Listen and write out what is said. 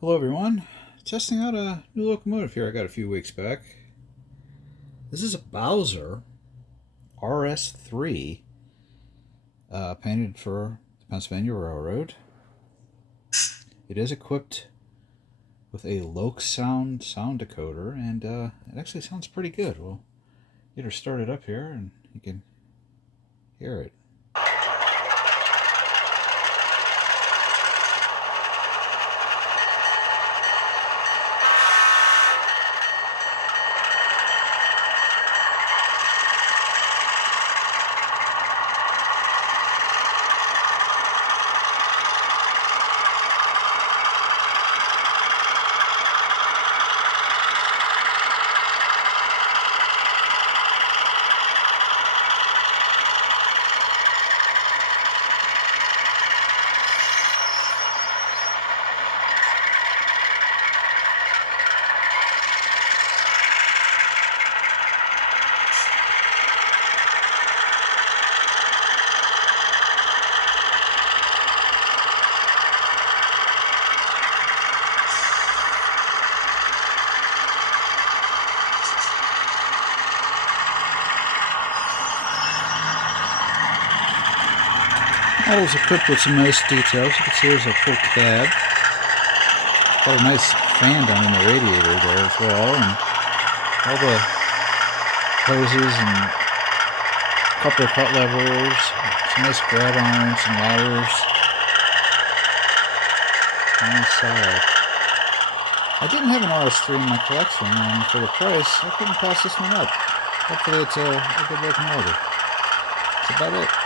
Hello everyone, testing out a new locomotive here I got a few weeks back. This is a Bowser RS-3, painted for the Pennsylvania Railroad. It is equipped with a Loc sound decoder, and it actually sounds pretty good. We'll get her started up here and you can hear it. Model's equipped with some nice details. You can see there's a full cab. Got a nice fan down in the radiator there as well, and all the hoses and a couple of cut levers, some nice grab irons and ladders. Nice side. I didn't have an RS-3 in my collection, and for the price, I couldn't pass this one up. Hopefully it's a good locomotive. That's about it.